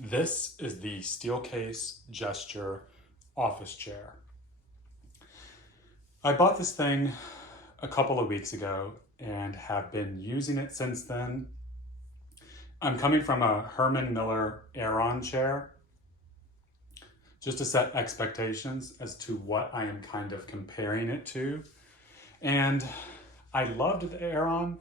This is the Steelcase Gesture office chair. I bought this thing a couple of weeks ago and have been using it since then. I'm coming from a Herman Miller Aeron chair, just to set expectations as to what I am kind of comparing it to. And I loved the Aeron,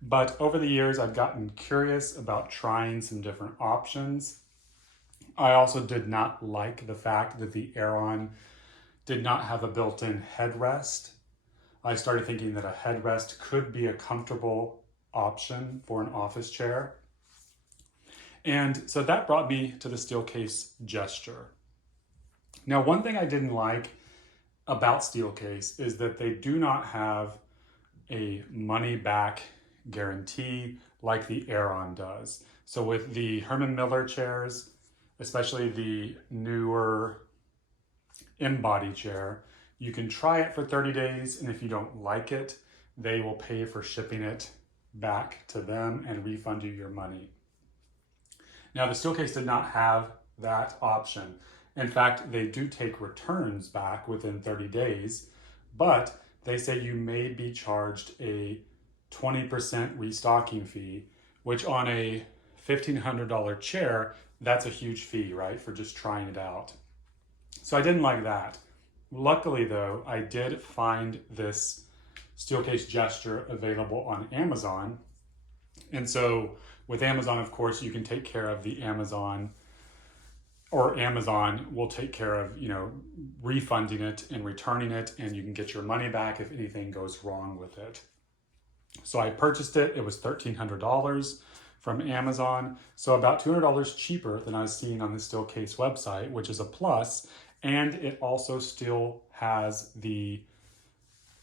but over the years I've gotten curious about trying some different options. I also did not like the fact that the Aeron did not have a built-in headrest. I started thinking that a headrest could be a comfortable option for an office chair. And so that brought me to the Steelcase Gesture. Now, one thing I didn't like about Steelcase is that they do not have a money-back guarantee like the Aeron does. So with the Herman Miller chairs, especially the newer in-body chair, you can try it for 30 days, and if you don't like it, they will pay for shipping it back to them and refund you your money. Now, the Steelcase did not have that option. In fact, they do take returns back within 30 days, but they say you may be charged a 20% restocking fee, which on a $1,500 chair, that's a huge fee, right, for just trying it out. So I didn't like that. Luckily, though, I did find this Steelcase Gesture available on Amazon. And so with Amazon, of course, you can take care of the Amazon will take care of, refunding it and returning it, and you can get your money back if anything goes wrong with it. So I purchased it. It was $1,300 from Amazon, so about $200 cheaper than I was seeing on the Steelcase website, which is a plus. And it also still has the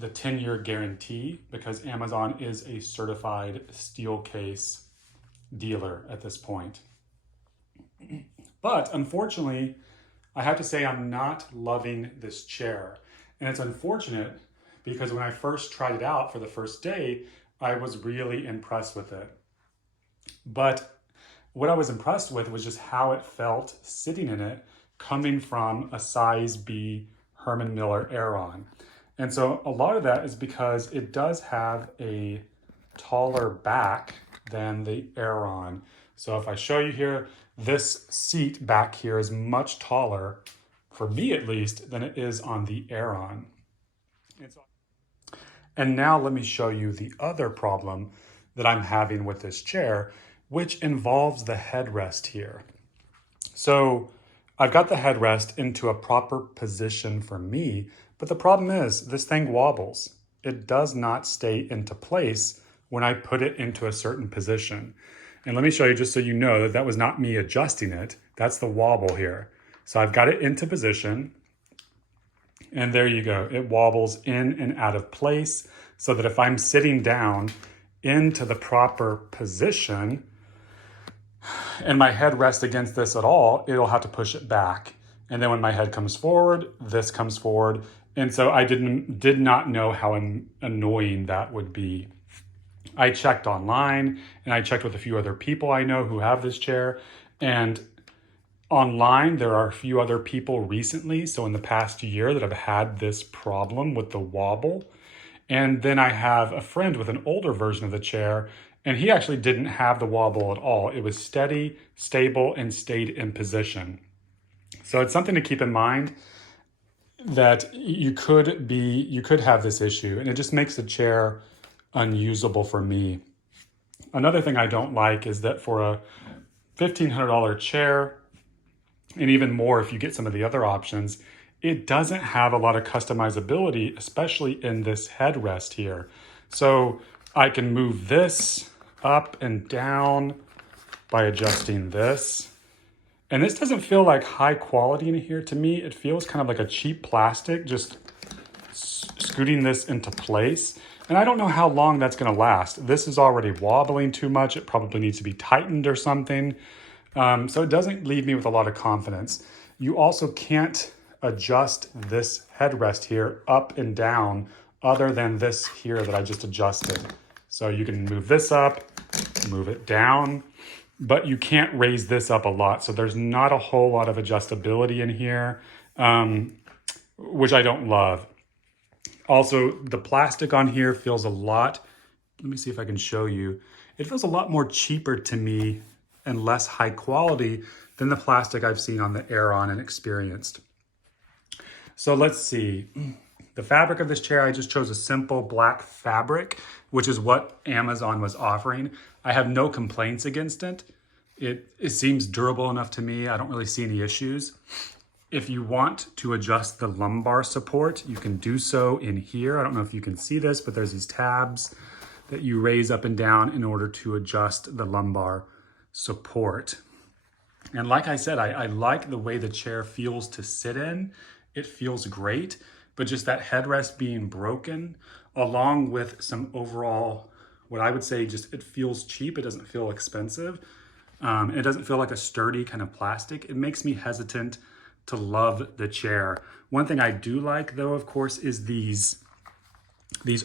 10-year guarantee because Amazon is a certified Steelcase dealer at this point. But unfortunately, I have to say I'm not loving this chair. And it's unfortunate because when I first tried it out for the first day, I was really impressed with it. But what I was impressed with was just how it felt sitting in it, coming from a size B Herman Miller Aeron. And so a lot of that is because it does have a taller back than the Aeron. So if I show you here, this seat back here is much taller, for me at least, than it is on the Aeron. And now let me show you the other problem that I'm having with this chair, which involves the headrest here. So I've got the headrest into a proper position for me, but the problem is this thing wobbles. It does not stay into place when I put it into a certain position. And let me show you just so you know that that was not me adjusting it. That's the wobble here. So I've got it into position, and there you go. It wobbles in and out of place so that if I'm sitting down into the proper position and my head rests against this at all, it'll have to push it back. And then when my head comes forward, this comes forward. And so I did not know how annoying that would be. I checked online and I checked with a few other people I know who have this chair, and online there are a few other people recently, so in the past year, that have had this problem with the wobble. And then I have a friend with an older version of the chair, and he actually didn't have the wobble at all. It was steady, stable, and stayed in position. So it's something to keep in mind that you could have this issue, and it just makes the chair unusable for me. Another thing I don't like is that for a $1,500 chair, and even more if you get some of the other options, it doesn't have a lot of customizability, especially in this headrest here. So I can move this up and down by adjusting this. And this doesn't feel like high quality in here to me. It feels kind of like a cheap plastic, just scooting this into place. And I don't know how long that's gonna last. This is already wobbling too much. It probably needs to be tightened or something. So it doesn't leave me with a lot of confidence. You also can't adjust this headrest here up and down other than this here that I just adjusted. So you can move this up, move it down. but you can't raise this up a lot. So there's not a whole lot of adjustability in here, which I don't love. Also, the plastic on here feels a lot, let me see if I can show you. It feels a lot more cheaper to me and less high quality than the plastic I've seen on the Aeron and experienced. So let's see. The fabric of this chair, I just chose a simple black fabric, which is what Amazon was offering. I have no complaints against it. It seems durable enough to me. I don't really see any issues. If you want to adjust the lumbar support, you can do so in here. I don't know if you can see this, but there's these tabs that you raise up and down in order to adjust the lumbar support. And like I said, I like the way the chair feels to sit in. It feels great, but just that headrest being broken, along with some overall, what I would say, just it feels cheap. It doesn't feel expensive. It doesn't feel like a sturdy kind of plastic. It makes me hesitant to love the chair. One thing I do like though, of course, is these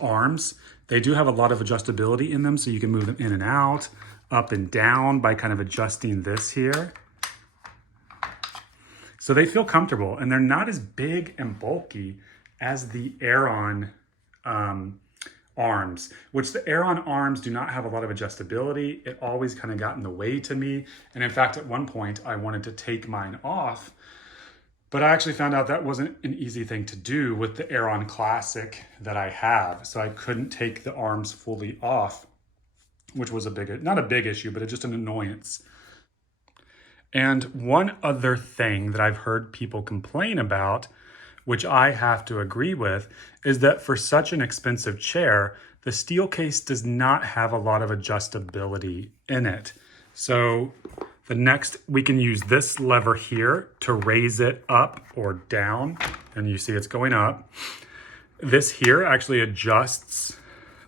arms. They do have a lot of adjustability in them, so you can move them in and out, up and down by kind of adjusting this here. So they feel comfortable, and they're not as big and bulky as the Aeron arms, which the Aeron arms do not have a lot of adjustability. It always kind of got in the way to me. And in fact, at one point I wanted to take mine off, but I actually found out that wasn't an easy thing to do with the Aeron Classic that I have. So I couldn't take the arms fully off, which was not a big issue, but just an annoyance. And one other thing that I've heard people complain about, which I have to agree with, is that for such an expensive chair, the Steelcase does not have a lot of adjustability in it. So we can use this lever here to raise it up or down, and you see it's going up. This here actually adjusts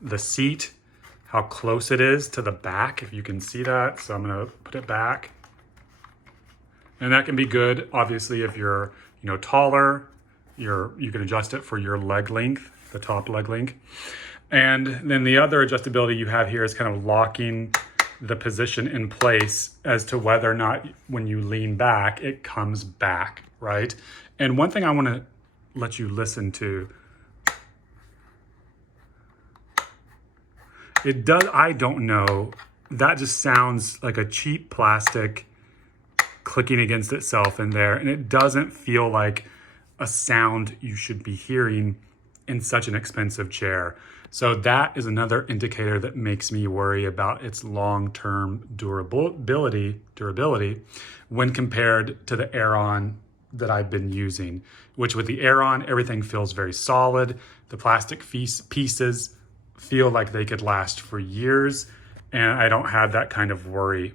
the seat, how close it is to the back, if you can see that. So I'm gonna put it back. And that can be good, obviously, if you're taller, you can adjust it for your leg length, the top leg length. And then the other adjustability you have here is kind of locking the position in place as to whether or not when you lean back, it comes back, right? And one thing I want to let you listen to, it does, I don't know, that just sounds like a cheap plastic clicking against itself in there, and it doesn't feel like a sound you should be hearing in such an expensive chair. So that is another indicator that makes me worry about its long-term durability when compared to the Aeron that I've been using, which with the Aeron, everything feels very solid. The plastic pieces feel like they could last for years, and I don't have that kind of worry.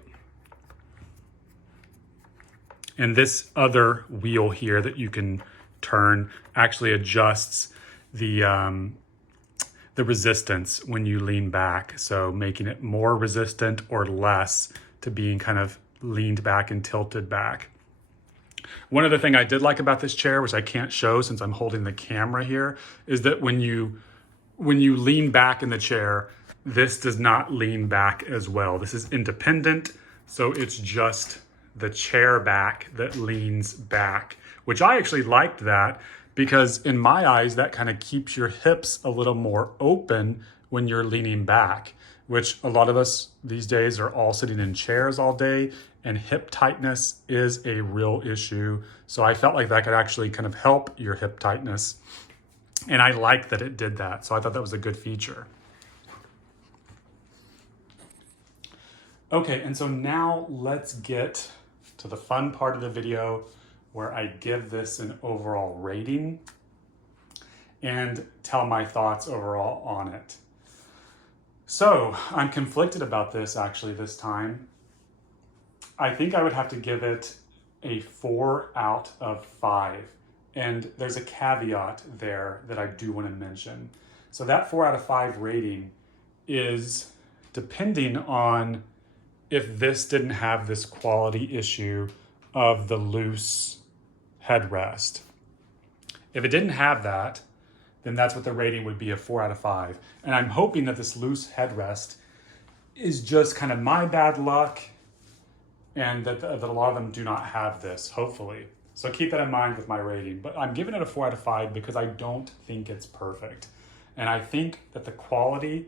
And this other wheel here that you can turn actually adjusts the resistance when you lean back. So making it more resistant or less to being kind of leaned back and tilted back. One other thing I did like about this chair, which I can't show since I'm holding the camera here, is that when you lean back in the chair, this does not lean back as well. This is independent, so it's just the chair back that leans back, which I actually liked that, because in my eyes, that kind of keeps your hips a little more open when you're leaning back, which a lot of us these days are all sitting in chairs all day, and hip tightness is a real issue. So I felt like that could actually kind of help your hip tightness. And I liked that it did that. So I thought that was a good feature. Okay, and so now let's get to the fun part of the video where I give this an overall rating and tell my thoughts overall on it. So I'm conflicted about this actually this time. I think I would have to give it a 4 out of 5. And there's a caveat there that I do want to mention. So that 4 out of 5 rating is depending on if this didn't have this quality issue of the loose headrest. If it didn't have that, then that's what the rating would be, a 4 out of 5. And I'm hoping that this loose headrest is just kind of my bad luck, and that a lot of them do not have this, hopefully. So keep that in mind with my rating. But I'm giving it a 4 out of 5 because I don't think it's perfect. And I think that the quality,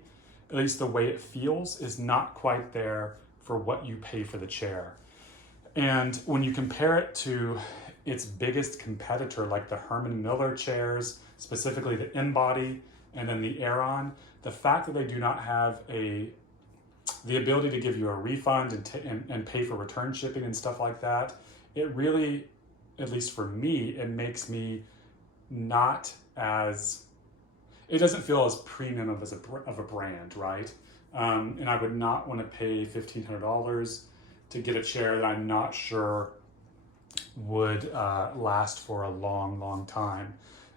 at least the way it feels, is not quite there for what you pay for the chair. And when you compare it to its biggest competitor, like the Herman Miller chairs, specifically the InBody and then the Aeron, the fact that they do not have the ability to give you a refund and pay for return shipping and stuff like that, it really, at least for me, it makes me not as, it doesn't feel as premium of a brand, right? And I would not want to pay $1,500 to get a chair that I'm not sure would last for a long, long time.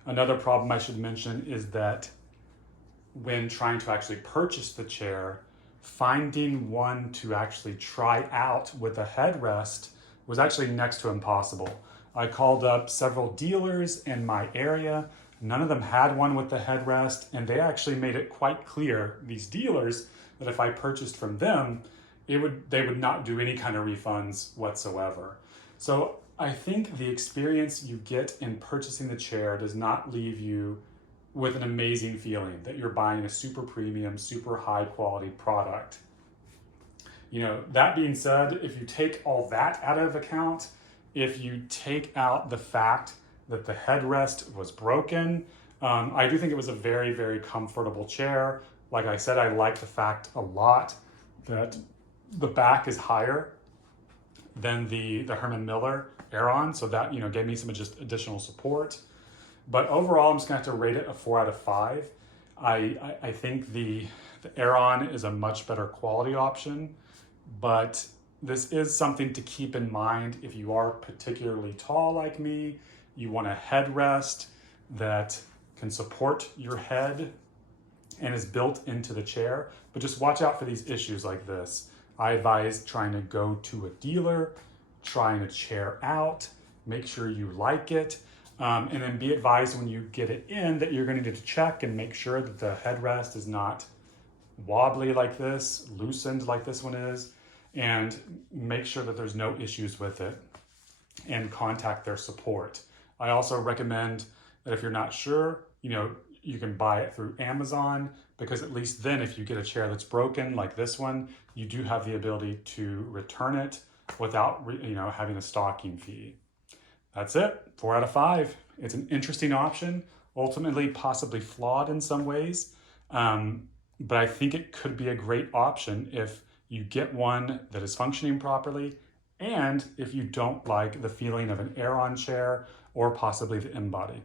Another problem I should mention is that when trying to actually purchase the chair, finding one to actually try out with a headrest was actually next to impossible. I called up several dealers in my area. None of them had one with the headrest, and they actually made it quite clear, these dealers, that if I purchased from them, they would not do any kind of refunds whatsoever. So I think the experience you get in purchasing the chair does not leave you with an amazing feeling that you're buying a super premium, super high quality product. You know, that being said, if you take all that out of account, if you take out the fact that the headrest was broken, I do think it was a very, very comfortable chair. Like I said, I like the fact a lot that the back is higher than the Herman Miller Aeron, so that, you know, gave me some just additional support. But overall, I'm just gonna have to rate it a 4 out of 5. I think the Aeron is a much better quality option, but this is something to keep in mind if you are particularly tall like me, you want a headrest that can support your head and is built into the chair, but just watch out for these issues like this. I advise trying to go to a dealer, trying a chair out, make sure you like it, and then be advised when you get it in that you're going to need to check and make sure that the headrest is not wobbly like this, loosened like this one is, and make sure that there's no issues with it, and contact their support. I also recommend that if you're not sure, you know, you can buy it through Amazon, because at least then if you get a chair that's broken like this one, you do have the ability to return it without having a stocking fee. That's it, 4 out of 5. It's an interesting option, ultimately possibly flawed in some ways, but I think it could be a great option if you get one that is functioning properly, and if you don't like the feeling of an Aeron chair or possibly the InBody.